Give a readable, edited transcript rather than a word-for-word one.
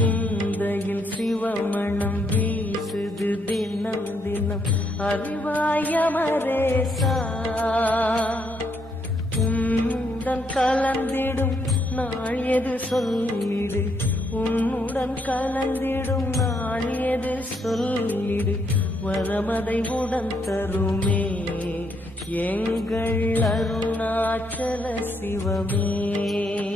சிந்தையில் சிவமணம் வீசுது தினம் தினம் அறிவாயமரேசா உன்னுடன் கலந்திடும் நாள் எது சொல்லிடு உன்னுடன் கலந்திடும் நாள் எது சொல்லிடு வரமதை உடன் தருமே எங்கள் அருணாச்சல சிவமே.